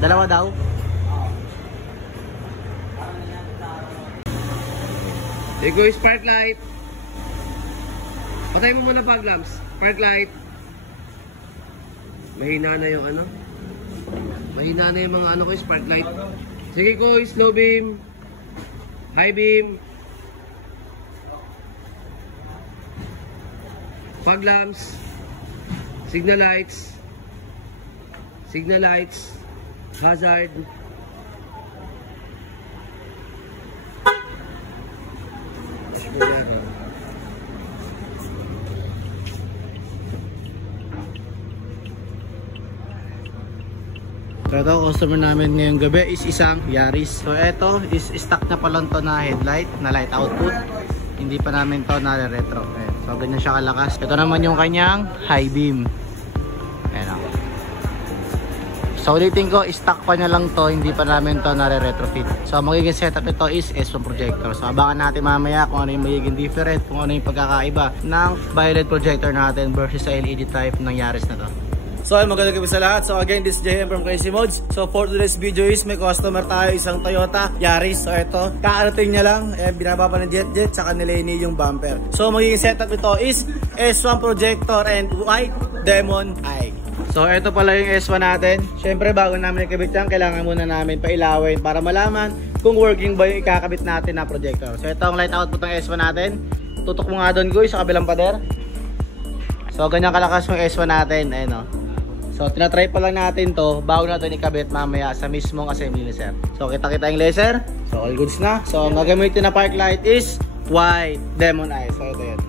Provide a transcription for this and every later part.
Dalawa daw? Ego spark light. Patay mo muna fog lamps. Spark light. Mahina na yung ano. Mahina na yung mga ano ko, spark light. Sige ko, slow beam. High beam. Fog lamps. Signal lights. Signal lights. Hazard. So ito, customer namin ngayong gabi is isang Yaris. So ito is stock na palang to na headlight, na light output. Hindi pa namin to na retro. So ganyan siya kalakas. Ito naman yung kanyang high beam. Ayan o. So ulitin ko, stock pa niya lang to, hindi pa namin to na retrofit. So magiging setup ito is S1 projector. So abangan natin mamaya kung ano yung magiging different, kung ano yung pagkakaiba ng violet projector natin versus sa LED type ng Yaris na to. So ay magandang gabi sa lahat. So again, this is JM from Crazy Mods. So for today's video is may customer tayo, isang Toyota Yaris. So ito, kakarating niya lang, binaba pa ng jet saka nileni yung bumper. So magiging setup ito is S1 projector and white demon eye. So ito pala yung S1 natin. Syempre bago namin ikabit yan, kailangan muna namin pailawin para malaman kung working ba yung ikakabit natin na projector. So ito ang light output ng S1 natin. Tutok mo nga doon, guys, sa kabilang pader. So ganyan kalakas yung S1 natin. Ayun o. So tinatry pa lang natin to bago natin ikabit mamaya sa mismong assembly ni sir. So kita-kita yung laser. So all goods na. So ang gagamitin na park light is white demon eye. So ito yan.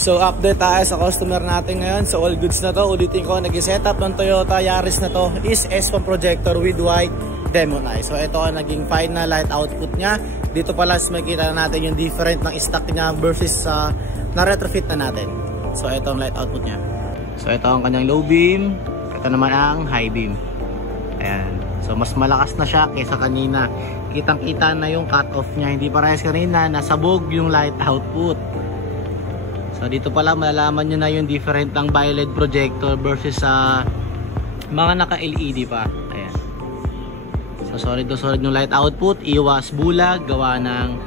So update tayo sa customer natin ngayon. So all goods na to. Ulitin ko, nag-setup ng Toyota Yaris na to is S1 projector with white demon eye. So ito ang naging final light output niya. Dito pala makikita na natin yung different ng stock niya versus sa na-retrofit na natin. So ito ang light output niya. So ito ang kanyang low beam. Ito naman ang high beam. Ayan. So mas malakas na siya kaysa kanina. Kitang-kita na yung cut off niya. Hindi parehas kanina, nasabog yung light output. So dito pala malalaman nyo na yung different ng violet projector versus sa mga naka-LED pa. Ayan. So solid to solid yung light output. Iwas bulag, gawa ng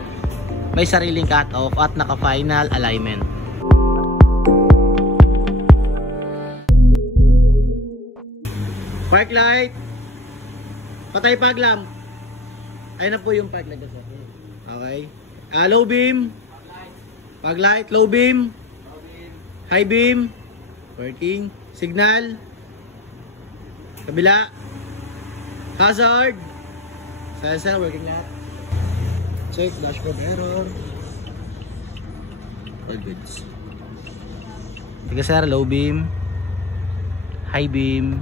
may sariling cut-off at naka-final alignment. Park light. Patay fog lamp. Ayun na po yung park light. Okay. Low beam. Fog light, low beam. High beam, working, signal, kabila, hazard, sensor, working lahat. Check, dashboard error. All goods. Sige sir, low beam, high beam,